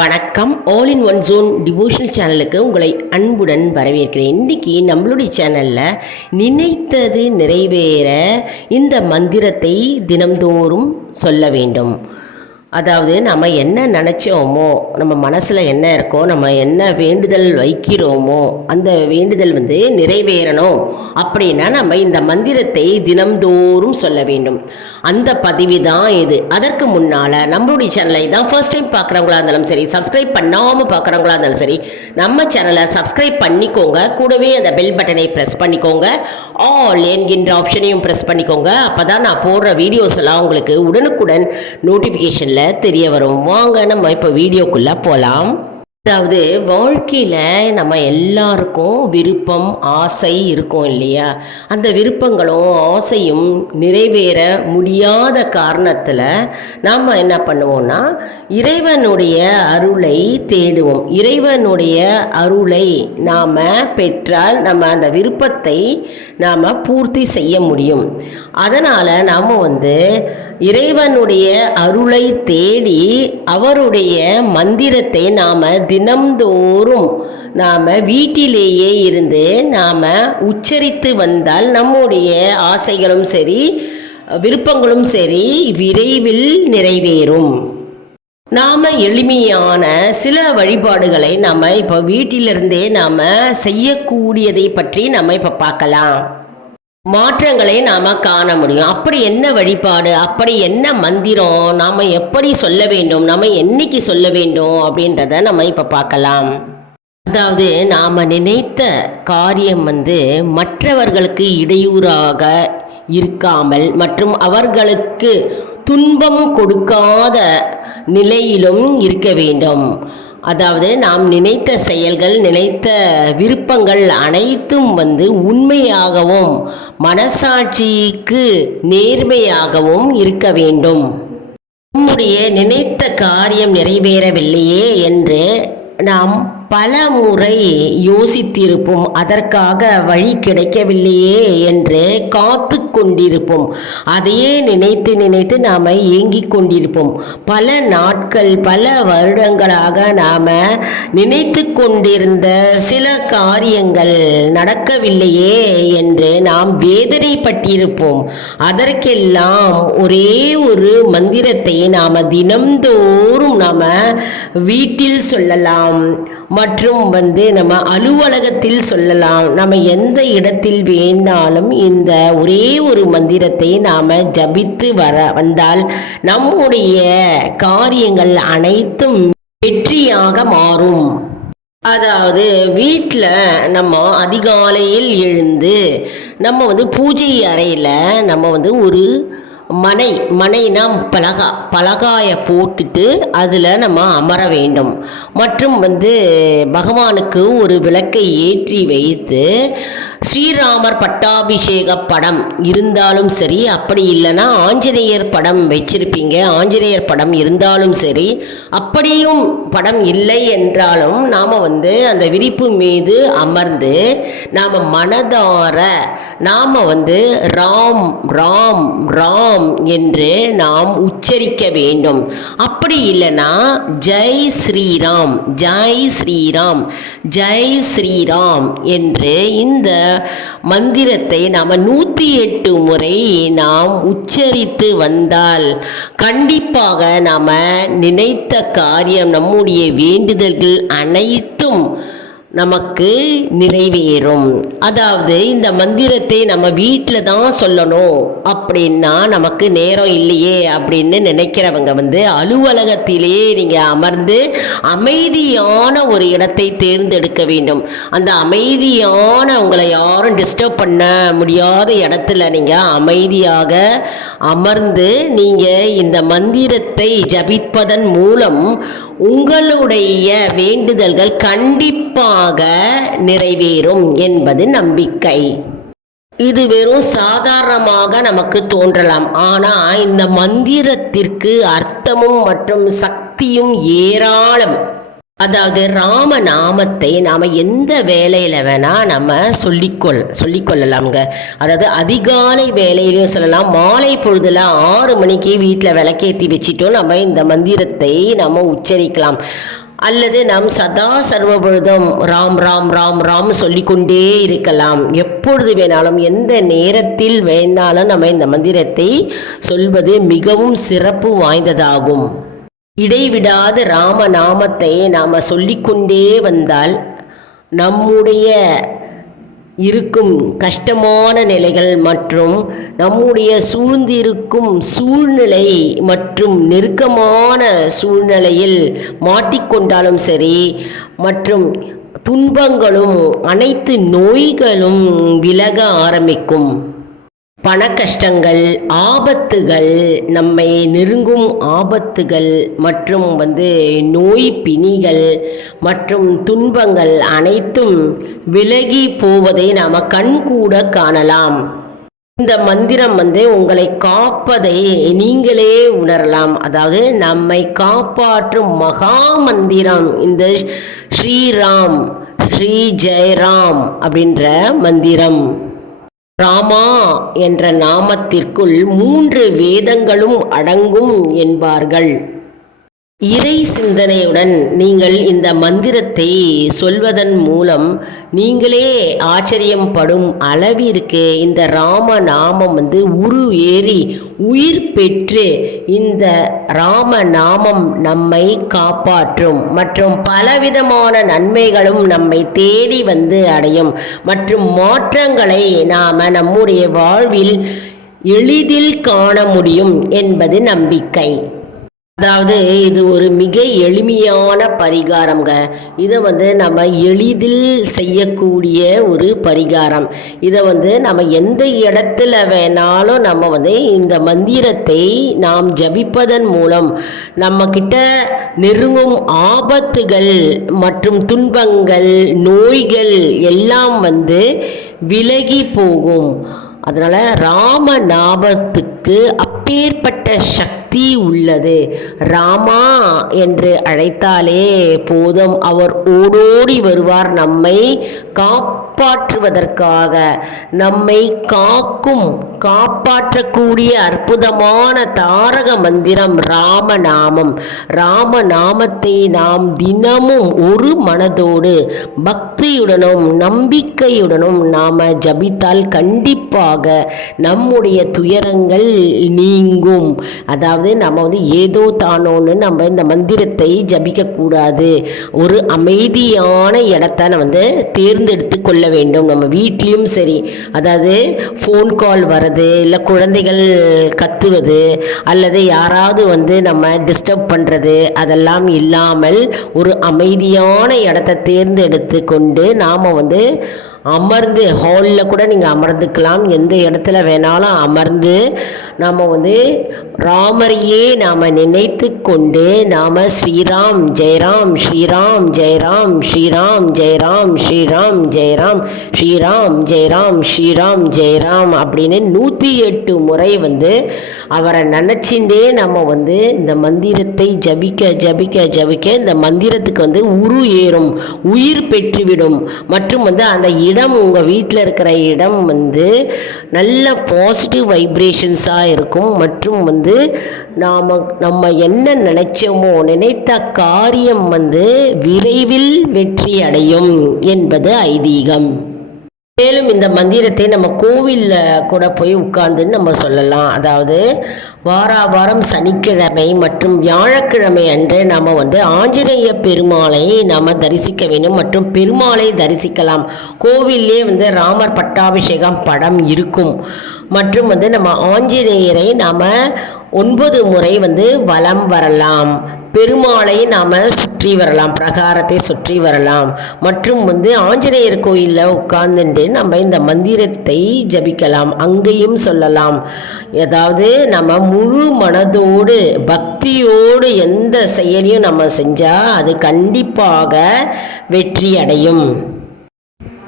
வணக்கம். All in one zone devotional சேனலுக்கு உங்களை அன்புடன் வரவேற்கிறேன். இன்றைக்கி நம்மளுடைய சேனலில் நினைத்தது நிறைவேற இந்த மந்திரத்தை தினம்தோறும் சொல்ல வேண்டும். அதாவது நம்ம என்ன நினச்சோமோ நம்ம மனசில் என்ன இருக்கோ நம்ம என்ன வேண்டுதல் வைக்கிறோமோ அந்த வேண்டுதல் வந்து நிறைவேறணும் அப்படின்னா நம்ம இந்த மந்திரத்தை தினம்தோறும் சொல்ல வேண்டும். அந்த பதிவு தான் இது. அதற்கு முன்னால் நம்மளுடைய சேனலை தான் ஃபர்ஸ்ட் டைம் பார்க்குறவங்களா இருந்தாலும் சரி சப்ஸ்கிரைப் பண்ணாமல் பார்க்குறவங்களா இருந்தாலும் சரி நம்ம சேனலை சப்ஸ்கிரைப் பண்ணிக்கோங்க. கூடவே அந்த பெல் பட்டனை ப்ரெஸ் பண்ணிக்கோங்க. ஆல் என்கின்ற ஆப்ஷனையும் ப்ரெஸ் பண்ணிக்கோங்க. அப்போ தான் நான் போடுற வீடியோஸ் எல்லாம் உங்களுக்கு உடனுக்குடன் நோட்டிஃபிகேஷனில் தெரிய வரும். வாங்க நம்ம இப்போ வீடியோக்குள்ளே போகலாம் அதாவது வாழ்க்கையில் நம்ம எல்லாருக்கும் விருப்பம் ஆசை இருக்கும் இல்லையா? அந்த விருப்பங்களும் ஆசையும் நிறைவேற முடியாத காரணத்தில் நாம் என்ன பண்ணுவோம்னா இறைவனுடைய அருளை தேடுவோம். இறைவனுடைய அருளை நாம் பெற்றால் நம்ம அந்த விருப்பத்தை நாம் பூர்த்தி செய்ய முடியும். அதனால் நாம் வந்து இறைவனுடைய அருளை தேடி அவருடைய மந்திரத்தை நாம் தினம்தோறும் நாம் வீட்டிலேயே இருந்து நாம் உச்சரித்து வந்தால் நம்முடைய ஆசைகளும் சரி விருப்பங்களும் சரி விரைவில் நிறைவேறும். நாம் எளிமையான சில வழிபாடுகளை நாம் இப்போ வீட்டிலிருந்தே நாம் செய்யக்கூடியதை பற்றி நம்ம இப்போ பார்க்கலாம். மாற்றங்களை நாம் காண முடியும். அப்படி என்ன வழிபாடு? அப்படி என்ன மந்திரம்? நாம் எப்படி சொல்ல வேண்டும்? நாம் என்னைக்கு சொல்ல வேண்டும்? அப்படின்றத நம்ம இப்போ பார்க்கலாம். அதாவது நாம் நினைத்த காரியம் வந்து மற்றவர்களுக்கு இடையூறாக இருக்காமல் மற்றும் அவர்களுக்கு துன்பம் கொடுக்காத நிலையிலும் இருக்க வேண்டும். அதாவது நாம் நினைத்த செயல்கள் நினைத்த விருப்பங்கள் அனைத்தும் வந்து உண்மையாகவும் மனசாட்சிக்கு நேர்மையாகவும் இருக்க வேண்டும். நம்முடைய நினைத்த காரியம் நிறைவேறவில்லையே என்று நாம் பல முறை யோசித்திருப்போம். அதற்காக வழி கிடைக்கவில்லையே என்று காத்து கொண்டிருப்போம் அதையே நினைத்து நினைத்து நாம் ஏங்கிக் கொண்டிருப்போம். பல நாட்கள் பல வருடங்களாக நாம் நினைத்து கொண்டிருந்த சில காரியங்கள் நடக்கவில்லையே என்று நாம் வேதனைப்பட்டிருப்போம். அதற்கெல்லாம் ஒரே ஒரு மந்திரத்தை நாம் தினம்தோறும் நாம் வீட்டில் சொல்லலாம். மற்றும் வந்து நம்ம அலுவலகத்தில் சொல்லலாம். நம்ம எந்த இடத்தில் வேணாலும் இந்த ஒரே ஒரு மந்திரத்தை நாம் ஜபித்து வர வந்தால் நம்முடைய காரியங்கள் அனைத்தும் வெற்றியாக மாறும். அதாவது வீட்டில் நம்ம அதிகாலையில் எழுந்து நம்ம வந்து பூஜை அறையில் நம்ம வந்து ஒரு மனை மனைனா பலகா பலகாயை போட்டுட்டு அதில் நம்ம அமர வேண்டும். மற்றும் வந்து பகவானுக்கு ஒரு விளக்கை ஏற்றி வைத்து ஸ்ரீராமர் பட்டாபிஷேக படம். இருந்தாலும் சரி அப்படி இல்லைன்னா ஆஞ்சநேயர் படம் வச்சிருப்பீங்க. ஆஞ்சநேயர் படம் இருந்தாலும் சரி அப்படியும் படம் இல்லை என்றாலும் நாம் வந்து அந்த விரிப்பு மீது அமர்ந்து நாம் மனதார நாம் வந்து ராம் ராம் ராம் என்று நாம் உச்சரிக்க வேண்டும். அப்படி இல்லைன்னா ஜெய் ஸ்ரீராம் ஜெய் ஸ்ரீராம் ஜெய் ஸ்ரீராம் என்று இந்த மந்திரத்தை நாம் நூற்றி எட்டு முறை நாம் உச்சரித்து வந்தால் கண்டிப்பாக நாம் நினைத்த காரியம் நம்முடைய வேண்டுதல்கள் அனைத்தும் நமக்கு நிறைவேறும். அதாவது இந்த மந்திரத்தை நம்ம வீட்டில் தான் சொல்லணும். அப்படின்னா நமக்கு நேரம் இல்லையே அப்படின்னு நினைக்கிறவங்க வந்து அலுவலகத்திலே நீங்கள் அமர்ந்து அமைதியான ஒரு இடத்தை தேர்ந்தெடுக்க வேண்டும். அந்த அமைதியான உங்களை யாரும் டிஸ்டர்ப் பண்ண முடியாத இடத்துல நீங்கள் அமைதியாக அமர்ந்து நீங்கள் இந்த மந்திரத்தை ஜபிப்பதன் மூலம் உங்களுடைய வேண்டுதல்கள் கண்டிப்பாக கண்டிப்பாக நிறைவேறும் என்பது நம்பிக்கை. இது வெறும் சாதாரணமாக நமக்கு தோன்றலாம். ஆனால் இந்த மந்திரத்திற்கு அர்த்தமும் மற்றும் சக்தியும் ஏராளம். அதாவது ராம நாமத்தை நாம் எந்த வேலையில் வேணால் நம்ம சொல்லிக்கொள் சொல்லிக்கொள்ளலாம்ங்க. அதாவது அதிகாலை வேலையிலையும் சொல்லலாம். மாலை பொழுதில் ஆறு மணிக்கு வீட்டில் விளக்கேற்றி வச்சிட்டோம் நம்ம இந்த மந்திரத்தை நம்ம உச்சரிக்கலாம். அல்லது நாம் சதா சர்வபொழுதும் ராம் ராம் ராம் ராம் சொல்லிக்கொண்டே இருக்கலாம். எப்பொழுது வேணாலும் எந்த நேரத்தில் வேணாலும் நம்ம இந்த மந்திரத்தை சொல்வது மிகவும் சிறப்பு வாய்ந்ததாகும். இடைவிடாத ராம நாமத்தை நாம் சொல்லிக்கொண்டே வந்தால் நம்முடைய இருக்கும் கஷ்டமான நிலைகள் மற்றும் நம்முடைய சூழ்ந்திருக்கும் சூழ்நிலை மற்றும் நெருக்கமான சூழ்நிலையில் மாட்டிக்கொண்டாலும் சரி மற்றும் துன்பங்களும் அனைத்து நோய்களும் விலக ஆரம்பிக்கும். பண கஷ்டங்கள் ஆபத்துகள் நம்மை நெருங்கும் ஆபத்துகள் மற்றும் வந்து நோய் பிணிகள் மற்றும் துன்பங்கள் அனைத்தும் விலகி போவதை நாம் கண்கூட காணலாம். இந்த மந்திரம் வந்து உங்களை காப்பதை நீங்களே உணரலாம். அதாவது நம்மை காப்பாற்றும் மகா மந்திரம் இந்த ஸ்ரீராம் ஸ்ரீ ஜெயராம் அப்படின்ற மந்திரம். ராமா என்ற நாமத்திற்குள் மூன்று வேதங்களும் அடங்கும் என்பார்கள். இறை சிந்தனையுடன் நீங்கள் இந்த மந்திரத்தை சொல்வதன் மூலம் நீங்களே ஆச்சரியம் படும் அளவிற்கு இந்த ராம நாமம் வந்து உரு ஏறி உயிர் பெற்று இந்த ராம நாமம் நம்மை காப்பாற்றும். மற்றும் பலவிதமான நன்மைகளும் நம்மை தேடி வந்து அடையும். மற்றும் மாற்றங்களை நாம் நம்முடைய வாழ்வில் எளிதில் காண முடியும் என்பது நம்பிக்கை. அதாவது இது ஒரு மிக எளிமையான பரிகாரம்ங்க. இதை வந்து நம்ம எளிதில் செய்யக்கூடிய ஒரு பரிகாரம். இதை வந்து நம்ம எந்த இடத்துல வேணாலும் நம்ம வந்து இந்த மந்திரத்தை நாம் ஜபிப்பதன் மூலம் நம்மக்கிட்ட நெருங்கும் ஆபத்துகள் மற்றும் துன்பங்கள் நோய்கள் எல்லாம் வந்து விலகி போகும். அதனால் ராம நாபத்துக்கு அப்பேற்பட்ட சக்தி உள்ளது. ராமா என்று அழைத்தாலே போதும். அவர் ஓடோடி வருவார் நம்மை காப்பாற்றுவதற்காக. நம்மை காக்கும் காப்பாற்றக்கூடிய அற்புதமான தாரக மந்திரம் ராமநாமம். ராமநாமத்தை நாம் தினமும் ஒரு மனதோடு பக்தியுடனும் நம்பிக்கையுடனும் நாம் ஜபித்தால் கண்டிப்பாக நம்முடைய துயரங்கள் நீங்கும். அதாவது நம்ம வந்து ஏதோ தானோன்னு நம்ம இந்த மந்திரத்தை ஜபிக்கக்கூடாது. ஒரு அமைதியான இடத்த நம்ம வந்து தேர்ந்தெடுத்து கொள்ள வேண்டும். நம்ம வீட்லேயும் சரி. அதாவது ஃபோன் கால் வர பண்ணுறது இல்லை குழந்தைகள் கத்துவது அல்லது யாராவது வந்து நம்ம டிஸ்டர்ப் பண்ணுறது அதெல்லாம் இல்லாமல் ஒரு அமைதியான இடத்த தேர்ந்தெடுத்து கொண்டு நாம் வந்து அமர்ந்து ஹாலில் கூட நீங்கள் அமர்ந்துக்கலாம். எந்த இடத்துல வேணாலும் அமர்ந்து நாம் வந்து ராமரையே நாம் நினைத்து கொண்டு நாம் ஸ்ரீராம் ஜெயராம் ஸ்ரீராம் ஜெயராம் ஸ்ரீராம் ஜெயராம் ஸ்ரீராம் ஜெயராம் ஸ்ரீராம் ஜெயராம் ஸ்ரீராம் ஜெயராம் அப்படின்னு நூற்றி எட்டு முறை வந்து அவரை நினச்சிண்டே நம்ம வந்து இந்த மந்திரத்தை ஜபிக்க ஜபிக்க ஜபிக்க இந்த மந்திரத்துக்கு வந்து உரு ஏறும் உயிர் பெற்றுவிடும். மற்றும் வந்து அந்த இடம் உங்கள் வீட்டில் இருக்கிற இடம் வந்து நல்ல பாசிட்டிவ் வைப்ரேஷன்ஸாக இருக்கும். மற்றும் வந்து நாம் நம்ம என்ன நினைச்சோமோ நினைத்த காரியம் வந்து விரைவில் வெற்றி அடையும் என்பது ஐதீகம். மேலும் இந்த மந்திரத்தை நம்ம கோவிலில் கூட போய் உட்கார்ந்துன்னு நம்ம சொல்லலாம். அதாவது வார வாரம் சனிக்கிழமை மற்றும் வியாழக்கிழமை அன்று நாம் வந்து ஆஞ்சநேய பெருமாளை நாம் தரிசிக்க வேண்டும் மற்றும் பெருமாளை தரிசிக்கலாம். கோவிலே வந்து ராமர் பட்டாபிஷேகம் படம் இருக்கும். மற்றும் வந்து நம்ம ஆஞ்சநேயரை நாம் ஒன்பது முறை வந்து வலம் வரலாம். பெருமாளை நாம் சுற்றி வரலாம் பிரகாரத்தை சுற்றி வரலாம். மற்றும் வந்து ஆஞ்சநேயர் கோயிலில் உட்கார்ந்துட்டு நம்ம இந்த மந்திரத்தை ஜபிக்கலாம் அங்கேயும் சொல்லலாம். அதாவது நம்ம முழு மனதோடு பக்தியோடு எந்த செயலையும் நம்ம செஞ்சால் அது கண்டிப்பாக வெற்றி அடையும்.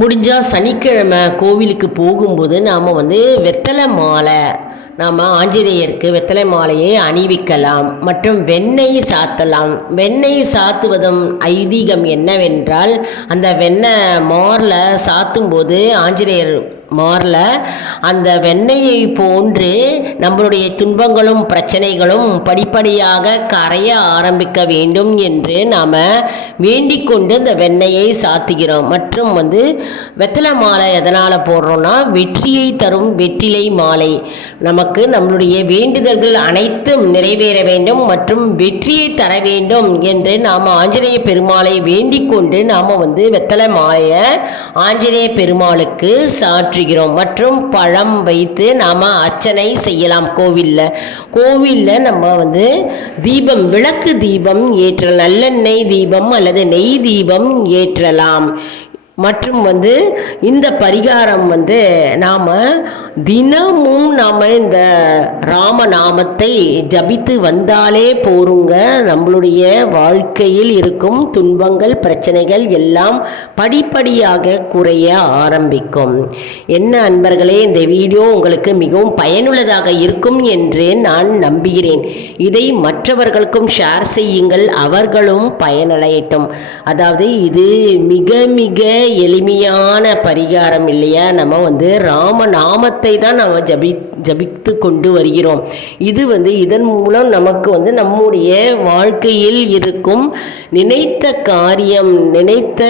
முடிஞ்சால் சனிக்கிழமை கோவிலுக்கு போகும்போது நாம் வந்து வெத்தலை மாலை நாம் ஆஞ்சநேயருக்கு வெத்தலை மாலையை அணிவிக்கலாம் மற்றும் வெண்ணெய் சாத்தலாம். வெண்ணெய் சாத்துவதும் ஐதீகம் என்னவென்றால் அந்த வெண்ணெய் மாரில் சாத்தும்போது ஆஞ்சநேயர் மாறல. அந்த வெண்ணெயை போன்று நம்மளுடைய துன்பங்களும் பிரச்சனைகளும் படிப்படியாக கரைய ஆரம்பிக்க வேண்டும் என்று நாம் வேண்டிக் கொண்டு இந்த வெண்ணெயை சாத்துகிறோம். மற்றும் வந்து வெத்தலை மாலை எதனால் போடுறோன்னா வெற்றியை தரும் வெற்றிலை மாலை. நமக்கு நம்மளுடைய வேண்டுதல்கள் அனைத்தும் நிறைவேற வேண்டும் மற்றும் வெற்றியை தர வேண்டும் என்று நாம் ஆஞ்சநேய பெருமாளை வேண்டிக் கொண்டு நாம் வந்து வெத்தலை மாலையை ஆஞ்சநேய பெருமாளுக்கு சாற்று சாற்றுகிறோம் மற்றும் பழம் வைத்து நாம் அர்ச்சனை செய்யலாம். கோவிலில் கோவிலில் நம்ம வந்து தீபம் விளக்கு தீபம் ஏற்ற நல்லெண்ணெய் தீபம் அல்லது நெய் தீபம் ஏற்றலாம். மற்றும் வந்து இந்த பரிகாரம் வந்து நாம் தினமும் நாம் இந்த ராமநாமத்தை ஜபித்து வந்தாலே போருங்க. நம்மளுடைய வாழ்க்கையில் இருக்கும் துன்பங்கள் பிரச்சனைகள் எல்லாம் படிப்படியாக குறைய ஆரம்பிக்கும். என்ன அன்பர்களே இந்த வீடியோ உங்களுக்கு மிகவும் பயனுள்ளதாக இருக்கும் என்று நான் நம்புகிறேன். இதை மற்றவர்களுக்கும் ஷேர் செய்யுங்கள் அவர்களும் பயனடையட்டும். அதாவது இது மிக மிக எளிமையான பரிகாரம் இல்லையா? நம்ம வந்து ராம நாமத்தை தான் நம்ம ஜபி ஜபித்து கொண்டு வருகிறோம். இது வந்து இதன் மூலம் நமக்கு வந்து நம்முடைய வாழ்க்கையில் இருக்கும் நினைத்த காரியம் நினைத்த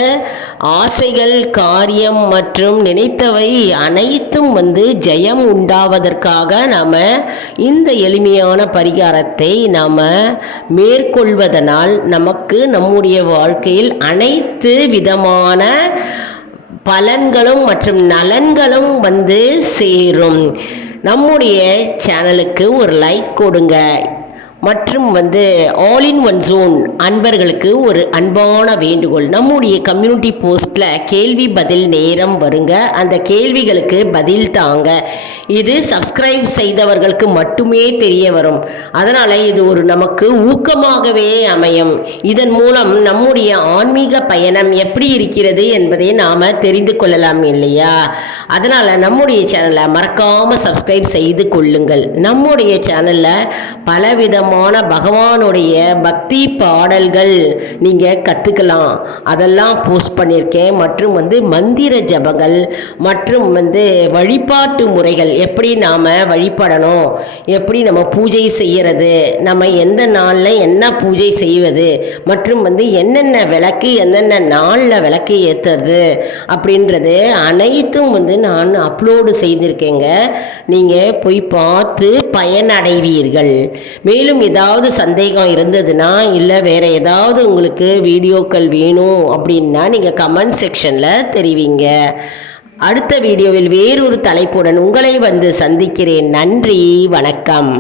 ஆசைகள் காரியம் மற்றும் நினைத்தவை அனைத்து அனைத்தும் வந்து ஜெயம் உண்டாவதற்காக நாம் இந்த எளிமையான பரிகாரத்தை நாம் மேற்கொள்வதனால் நமக்கு நம்முடைய வாழ்க்கையில் அனைத்து விதமான பலன்களும் மற்றும் நலன்களும் வந்து சேரும். நம்முடைய சேனலுக்கு ஒரு லைக் கொடுங்க. மற்றும் வந்து ஆல் இன் ஒன் ஜோன் அன்பர்களுக்கு ஒரு அன்பான வேண்டுகோள். நம்முடைய கம்யூனிட்டி போஸ்ட்டில் கேள்வி பதில் நேரம் வருங்க. அந்த கேள்விகளுக்கு பதில் தாங்க. இது சப்ஸ்கிரைப் செய்தவர்களுக்கு மட்டுமே தெரிய வரும். அதனால் இது ஒரு நமக்கு ஊக்கமாகவே அமையும். இதன் மூலம் நம்முடைய ஆன்மீக பயணம் எப்படி இருக்கிறது என்பதை நாம் தெரிந்து கொள்ளலாம் இல்லையா? அதனால் நம்முடைய சேனலை மறக்காமல் சப்ஸ்கிரைப் செய்து கொள்ளுங்கள். நம்முடைய சேனலில் விதமான பகவானுடைய பக்தி பாடல்கள் நீங்கள் கற்றுக்கலாம் அதெல்லாம் போஸ்ட் பண்ணியிருக்கேன் மற்றும் வந்து மந்திர ஜபங்கள் மற்றும் வந்து வழிபாட்டு முறைகள். எப்படி நாம் வழிபடணும்? எப்படி நம்ம பூஜை செய்கிறது நம்ம எந்த நாளில் என்ன பூஜை செய்வது? மற்றும் வந்து என்னென்ன விளக்கு என்னென்ன நாளில் விளக்கு ஏற்றுறது அப்படின்றது அனைத்தும் வந்து நான் அப்லோடு செய்திருக்கேங்க. நீங்கள் போய் பார்த்து பயனடைவீர்கள். மேலும் மேலும் ஏதாவது சந்தேகம் இருந்ததுன்னா இல்லை வேறு ஏதாவது உங்களுக்கு வீடியோக்கள் வேணும் அப்படின்னா நீங்கள் கமெண்ட் செக்ஷனில் தெரிவிங்க. அடுத்த வீடியோவில் வேறொரு தலைப்புடன் உங்களை வந்து சந்திக்கிறேன். நன்றி வணக்கம்.